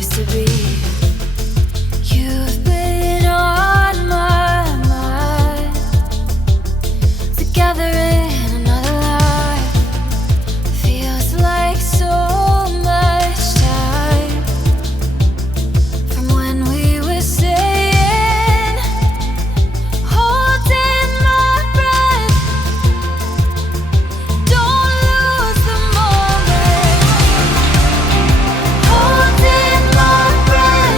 used to be. You've been on my mind. Together in another life. Feels like so much time from when we were saying, holding my breath. Don't lose the moment. Holding my breath.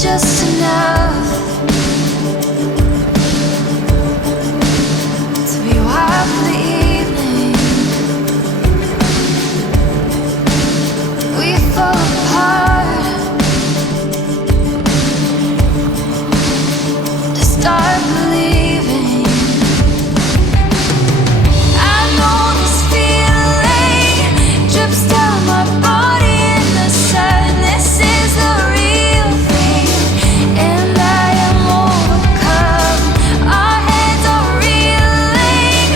just enough to be wild for the evening. We fall apart to start believing. I know this feeling drips down my body in the sun. This is the real thing, and I am overcome. Our heads are reeling,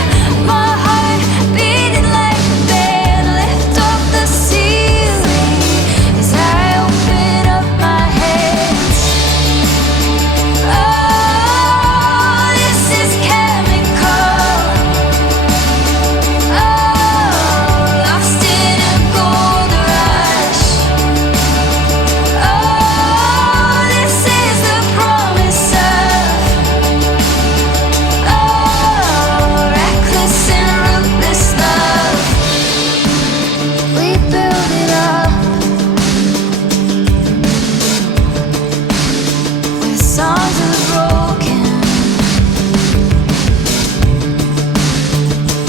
my heart beating like a band. Lift up the ceiling as I open up my hands. Oh, this is chemical. Oh, lost in a gold rush. Oh, this is the promise of reckless and ruthless love. We build it up with songs of the broken,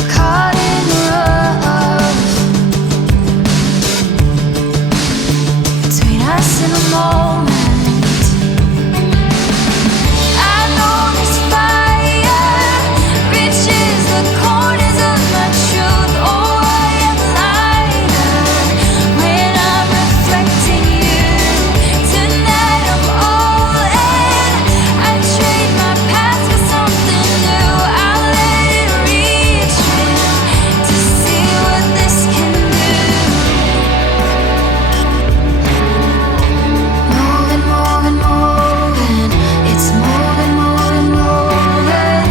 caught in the rough between us in a moment. I know this fire reaches the corners of my truth. Oh, I am lighter when I'm reflecting you. Tonight I'm all in. I trade my past for something new. I'll let it reach me to see what this can do. Moving, moving, moving. It's moving, moving, moving.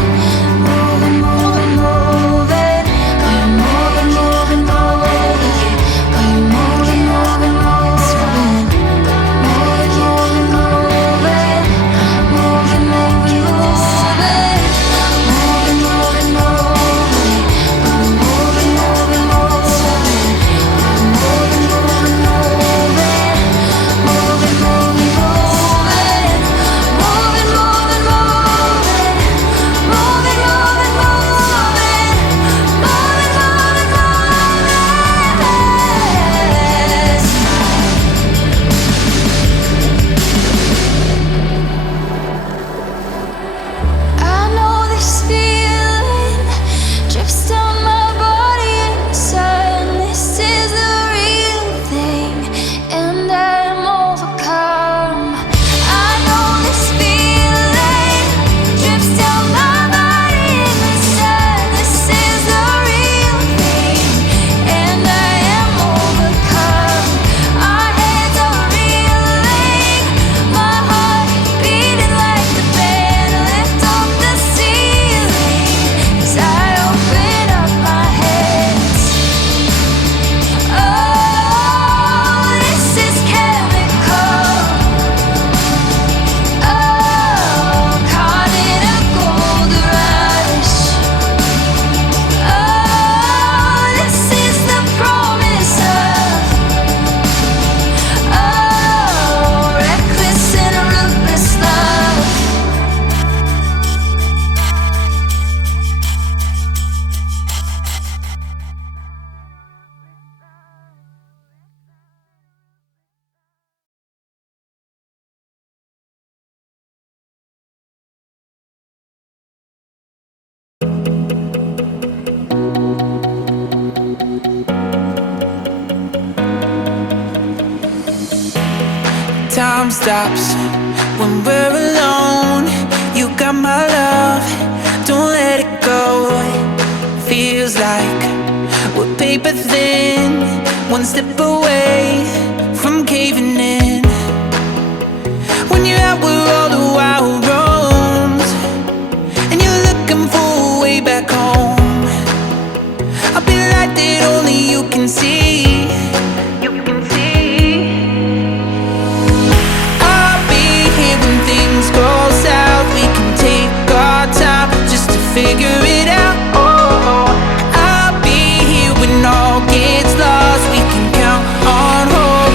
Moving, moving, moving. I'm moving, moving, moving. I'm moving, moving, moving. Moving, moving, moving. Moving, moving, moving. Moving, moving, moving. I'm moving, moving, moving. I'm moving, moving, moving. Moving, moving, moving. Moving, moving, moving. Moving, moving, moving. Moving, moving, I know this feeling drips down my body in the sun. This is the real thing, and I am overcome. I know this feeling drips down my body in the sun. This is the real thing, and I am overcome. Our heads are reeling, my heart beating like the band. Lift up the ceiling as I open up my hands. Oh, this is chemical. Oh, caught in a gold rush. Oh, this is the promise of reckless and ruthless love. Time stops when we're alone. You got my love, don't let it go. Feels like we're paper thin, one step away from caving in. When you're out where all the wild roams, and you're looking for a way back home, I'll be like that only you can see. I'll be here when things go south. We can take our time just to figure it out. I'll be here when all gets lost. We can count on hope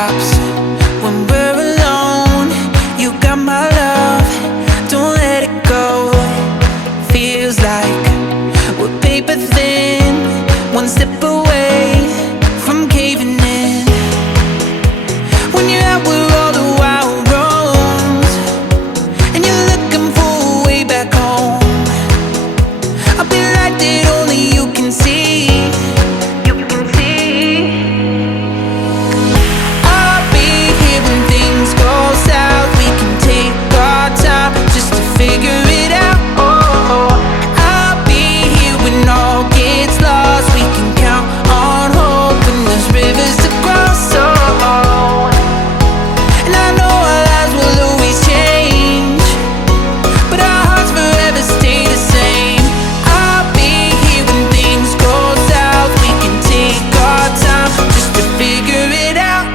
stops when we're alone. You got my love, don't let it go. Feels like we're paper thin, one step away from caving in. When you're out where all the wild roams, and you're looking for a way back home, I'll be like that only you can see. You can see. I'll be here when things go south. We can take our time just to figure it out. I'll be here when all gets lost. We can count on hope when there's rivers to cross. And I know our lives will always change, but our hearts forever stay the same. I'll be here when things go south. We can take our time just to figure it out.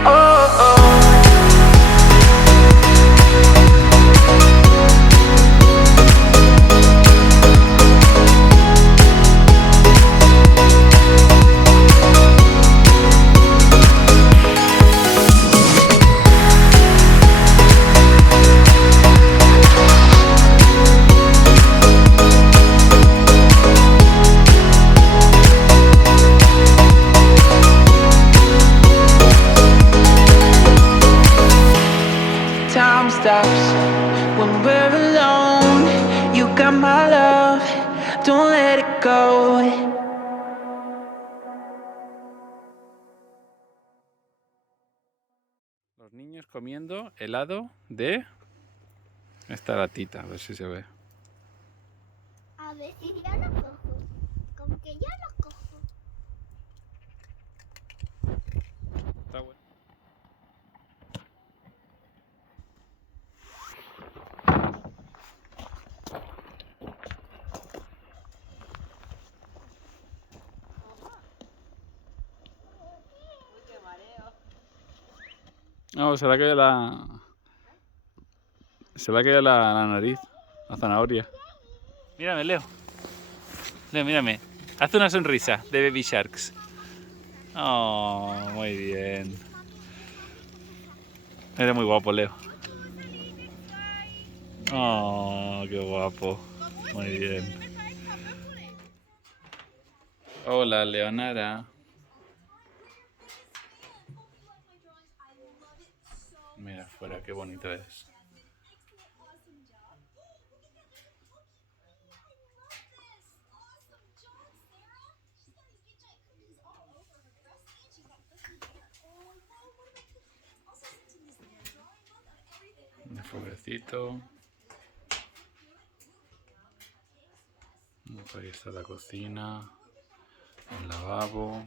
Time stops when we're alone. You got my love, don't let it go. Los niños comiendo helado de esta latita, a ver si se ve. A ver si yo lo cojo. Como que yo lo cojo. Está bueno. No, se le ha caído la nariz, la zanahoria. Mírame, Leo. Leo, mírame. Haz una sonrisa de Baby Sharks. Oh, muy bien. Eres muy guapo, Leo. Oh, qué guapo. Muy bien. Hola, Leonara. Mira afuera, qué bonito es. Un fueguecito. Ahí está la cocina, el lavabo.